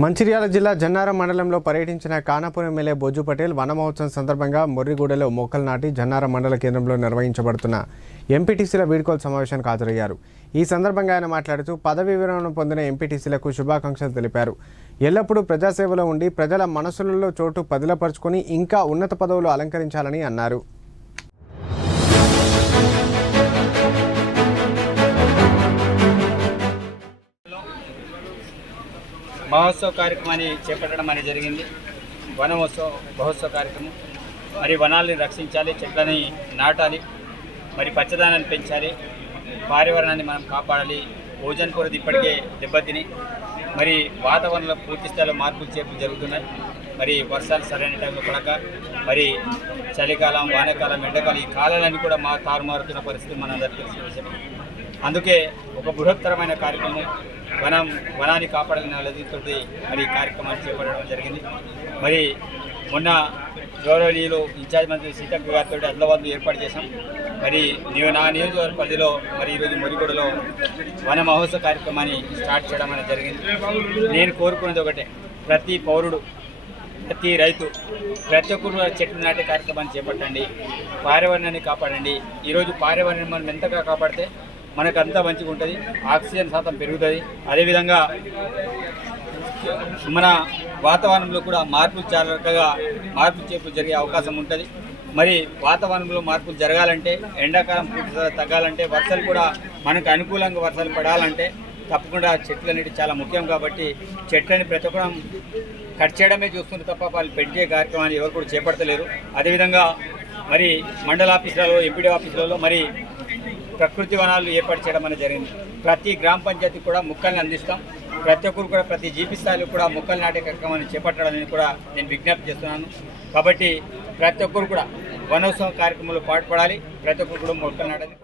మంచిర్యాల జిల్లా జన్నారం మండలంలో పర్యటించిన కానపురం ఎమ్మెల్యే బొజ్జు పటేల్ వన మహోత్సవం సందర్భంగా మొర్రిగూడలో మొక్కలు నాటి జన్నారం మండల కేంద్రంలో నిర్వహించబడుతున్న ఎంపీటీసీల వీడ్కోలు సమావేశానికి హాజరయ్యారు. ఈ సందర్భంగా ఆయన మాట్లాడుతూ పదవి విరమణ పొందిన ఎంపీటీసీలకు శుభాకాంక్షలు తెలిపారు. ఎల్లప్పుడూ ప్రజాసేవలో ఉండి ప్రజల మనసులలో చోటు పదిలపరుచుకొని ఇంకా ఉన్నత పదవులు అలంకరించాలని అన్నారు. మహోత్సవ కార్యక్రమాన్ని చేపట్టడం అనేది జరిగింది. వనమహోత్సవ మహోత్సవ కార్యక్రమం. మరి వనాల్ని రక్షించాలి చెట్లని నాటాలి మరి పచ్చదనాన్ని పెంచాలి పర్యావరణాన్ని మనం కాపాడాలి. ఓజన్ పొరది ఇప్పటికే దెబ్బతిని మరి వాతావరణంలో పూర్తి స్థాయిలో మార్పులు చేపలు జరుగుతున్నాయి. మరి వర్షాలు సరైన టైంలో పడక మరి చలికాలం వానాకాలం ఎండాకాలం ఈ కాలాలన్నీ కూడా మా తారుమారుతున్న పరిస్థితి మనందరికీ తెలిసిన విషయం. అందుకే ఒక బృహత్తరమైన కార్యక్రమం వనం వనాన్ని కాపాడాలనే ఆలోచనతో మరి కార్యక్రమాన్ని చేపట్టడం జరిగింది. మరి మొన్న గౌరవనీయులు ఇన్ఛార్జ్ మంత్రి సీతక్క గారితో అద్లవాదులు ఏర్పాటు చేశాం. మరి నేను నా నియోజకవర్గ పరిధిలో మరి ఈరోజు మురిగూడలో వన మహోత్సవ కార్యక్రమాన్ని స్టార్ట్ చేయడం అనేది జరిగింది. నేను కోరుకున్నది ఒకటే ప్రతి పౌరుడు ప్రతి రైతు ప్రతి ఒక్కరు చెట్లు నాటే కార్యక్రమాన్ని చేపట్టండి పర్యావరణాన్ని కాపాడండి. ఈరోజు పర్యావరణం మనం ఎంతగా కాపాడితే మనకు అంతా మంచిగా ఉంటుంది. ఆక్సిజన్ శాతం పెరుగుతుంది. అదేవిధంగా మన వాతావరణంలో కూడా మార్పులు చాలా రకాలుగా మార్పు చేర్పులు జరిగే అవకాశం ఉంటుంది. మరి వాతావరణంలో మార్పులు జరగాలంటే ఎండాకాలం పూర్తి తగ్గాలంటే వర్షాలు కూడా మనకు అనుకూలంగా వర్షాలు పడాలంటే తప్పకుండా చెట్లు అనేవి చాలా ముఖ్యం కాబట్టి చెట్లని ప్రతి ఒక్కరం కట్ చేయడమే చూస్తుంది తప్ప వాళ్ళు పెంచే కార్యక్రమాన్ని ఎవరు కూడా చేపడతలేరు. అదేవిధంగా మరి మండల ఆఫీసులలో ఎంపీడీ ఆఫీసులలో మరి ప్రకృతి వనాలు ఏర్పాటు చేయడం అనేది జరిగింది. ప్రతి గ్రామ పంచాయతీ కూడా మొక్కల్ని అందిస్తాం. ప్రతి ఒక్కరు కూడా ప్రతి జీపీ స్థాయిలో కూడా మొక్కలు నాటే కార్యక్రమాన్ని చేపట్టాలని కూడా నేను విజ్ఞప్తి చేస్తున్నాను. కాబట్టి ప్రతి ఒక్కరు కూడా వనోత్సవం కార్యక్రమంలో పాటుపడాలి. ప్రతి ఒక్కరు కూడా మొక్కలు నాటాలి.